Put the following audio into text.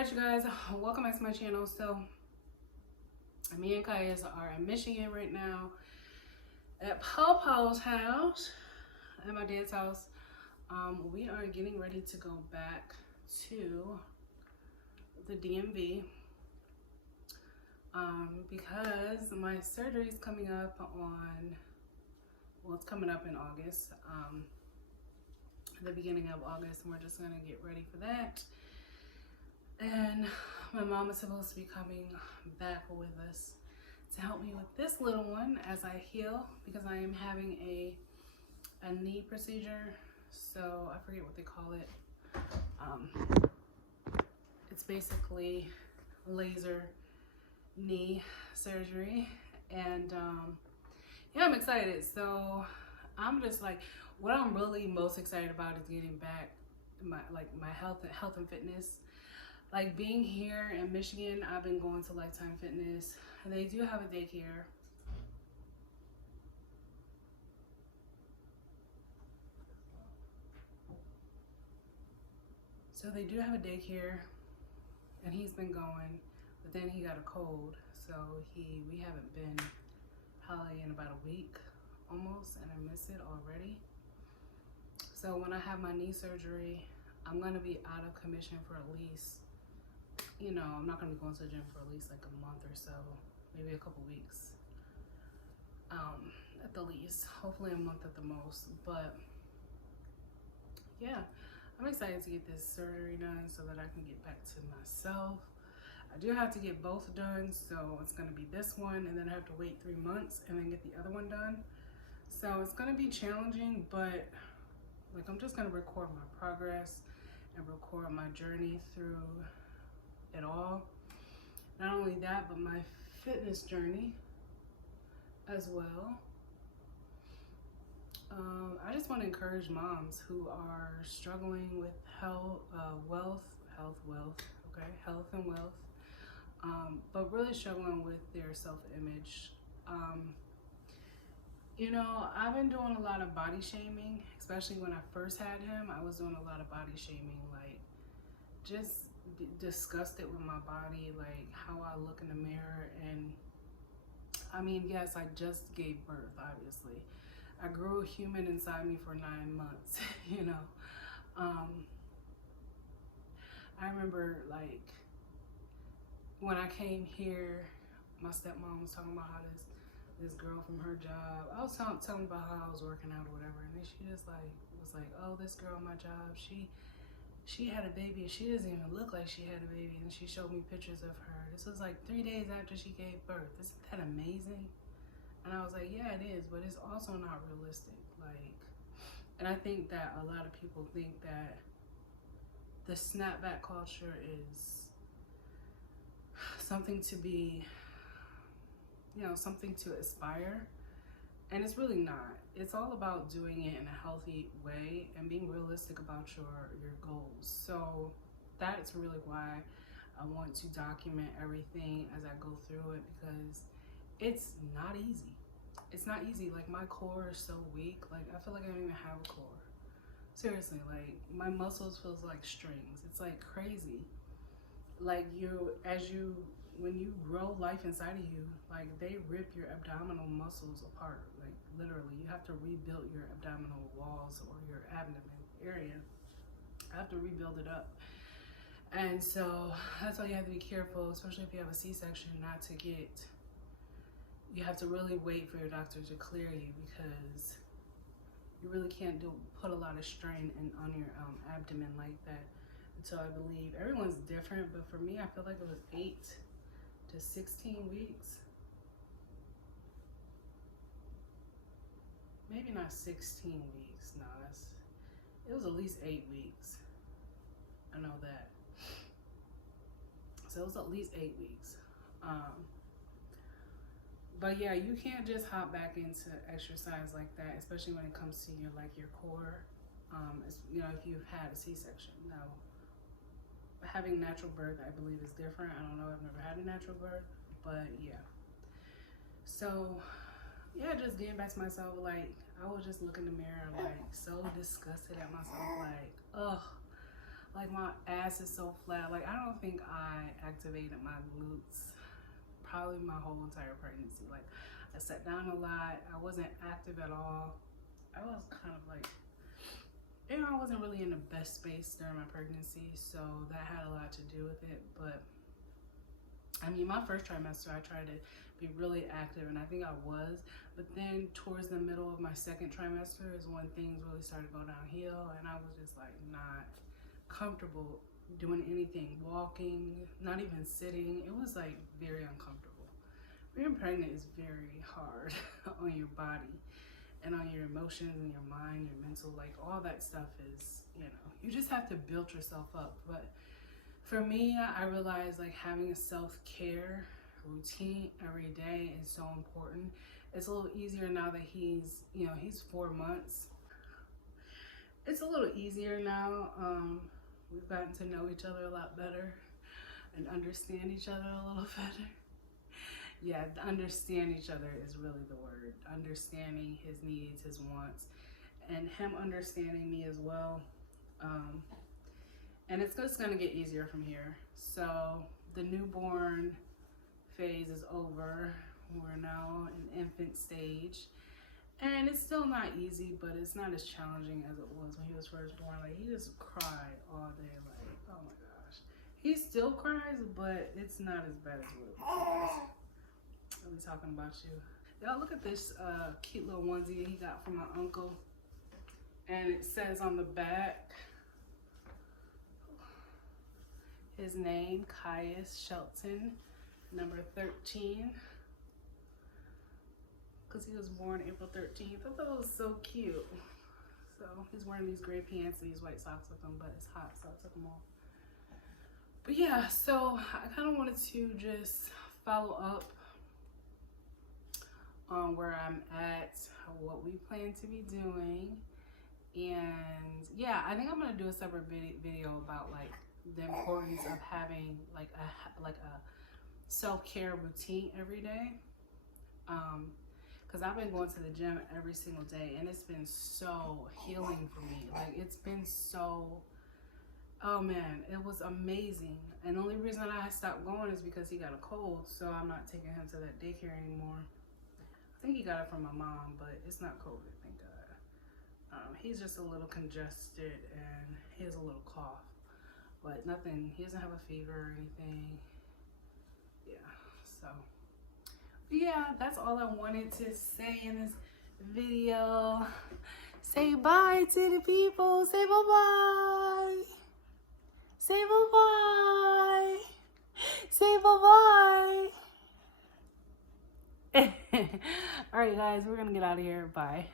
Alright, you guys, welcome back to my channel. So me and Kaya are in Michigan right now at Paw house, at my dad's house. We are getting ready to go back to the DMV because my surgery is coming up it's coming up in August, the beginning of August, and we're just gonna get ready for that. And my mom is supposed to be coming back with us to help me with this little one as I heal, because I am having a knee procedure. So I forget what they call it. It's basically laser knee surgery. And yeah, I'm excited. So I'm just like, what I'm really most excited about is getting back my health and fitness. Like being here in Michigan, I've been going to Lifetime Fitness. They do have a daycare. So they do have a daycare, and he's been going, but then he got a cold, so we haven't been probably in about a week almost, and I miss it already. So when I have my knee surgery, I'm gonna be out of commission for at least, I'm not gonna be going to the gym for at least like a month or so, maybe a couple weeks, at the least, hopefully a month at the most. But yeah, I'm excited to get this surgery done so that I can get back to myself. I do have to get both done, so it's gonna be this one, and then I have to wait 3 months and then get the other one done. So it's gonna be challenging, but like I'm just gonna record my progress and record my journey through it all. Not only that, but my fitness journey as well. I just want to encourage moms who are struggling with health and wealth, but really struggling with their self-image. I've been doing a lot of body shaming, especially when I first had him. I was doing a lot of body shaming, like just disgusted with my body, like how I look in the mirror. And I mean, yes, I just gave birth, obviously. I grew a human inside me for 9 months, I remember like when I came here, my stepmom was talking about how this girl from her job, I was telling about how I was working out or whatever, and then she just was like, oh, this girl at my job, she had a baby and she doesn't even look like she had a baby. And she showed me pictures of her. This was like 3 days after she gave birth. Isn't that amazing? And I was like, yeah, it is, but it's also not realistic. And I think that a lot of people think that the snapback culture is something to be, something to aspire. And it's really not. It's all about doing it in a healthy way and being realistic about your goals. So that's really why I want to document everything as I go through it, because it's not easy. It's not easy. Like my core is so weak. Like I feel like I don't even have a core. Seriously, like my muscles feels like strings. It's like crazy. Like when you grow life inside of you, like they rip your abdominal muscles apart. Like literally, you have to rebuild your abdominal walls or your abdomen area. I have to rebuild it up. And so that's why you have to be careful, especially if you have a C-section, you have to really wait for your doctor to clear you, because you really can't put a lot of strain on your abdomen like that until, I believe, everyone's different, but for me, I feel like it was 8 to 16 weeks. Maybe not 16 weeks, no, it was at least 8 weeks. I know that. So it was at least 8 weeks. But yeah, you can't just hop back into exercise like that, especially when it comes to your core. If you've had a C-section. Now, having natural birth, I believe, is different. I don't know. I've never had a natural birth, but yeah. So yeah, just getting back to myself. Like I was just looking in the mirror, like so disgusted at myself. Like, ugh. Like my ass is so flat. Like I don't think I activated my glutes probably my whole entire pregnancy. Like I sat down a lot. I wasn't active at all. I was kind of like, you know, I wasn't really in the best space during my pregnancy, so that had a lot to do with it. But I mean, my first trimester, I tried to be really active, and I think I was. But then towards the middle of my second trimester is when things really started to go downhill, and I was just like not comfortable doing anything, walking, not even sitting. It was like very uncomfortable. Being pregnant is very hard on your body and on your emotions and your mind, your mental, like all that stuff is, you know, you just have to build yourself up. But for me, I realized like having a self-care routine every day is so important. It's a little easier now that he's, you know, he's 4 months. It's a little easier now. We've gotten to know each other a lot better and understand each other a little better. Yeah, understand each other is really the word. Understanding his needs, his wants, and him understanding me as well. And it's just gonna get easier from here. So the newborn phase is over. We're now in infant stage. And it's still not easy, but it's not as challenging as it was when he was first born. Like he just cried all day, like, oh my gosh. He still cries, but it's not as bad as what it was. I'll be talking about you. Y'all look at this cute little onesie he got from my uncle. And it says on the back, his name, Caius Shelton, number 13. Because he was born April 13th. I thought it was so cute. So he's wearing these gray pants and these white socks with him, but it's hot, so I took them off. But yeah, so I kind of wanted to just follow up on where I'm at, what we plan to be doing. And yeah, I think I'm gonna do a separate video about like the importance of having like a self-care routine every day. Because I've been going to the gym every single day, and it's been so healing for me. Like, it's been so, oh man, it was amazing. And the only reason I stopped going is because he got a cold, so I'm not taking him to that daycare anymore. I think he got it from my mom, but it's not COVID, thank God. He's just a little congested, and he has a little cough. But nothing, he doesn't have a fever or anything. Yeah, so. Yeah, that's all I wanted to say in this video. Say bye to the people. Say bye-bye. Say bye-bye. Say bye-bye. All right, guys, we're going to get out of here. Bye.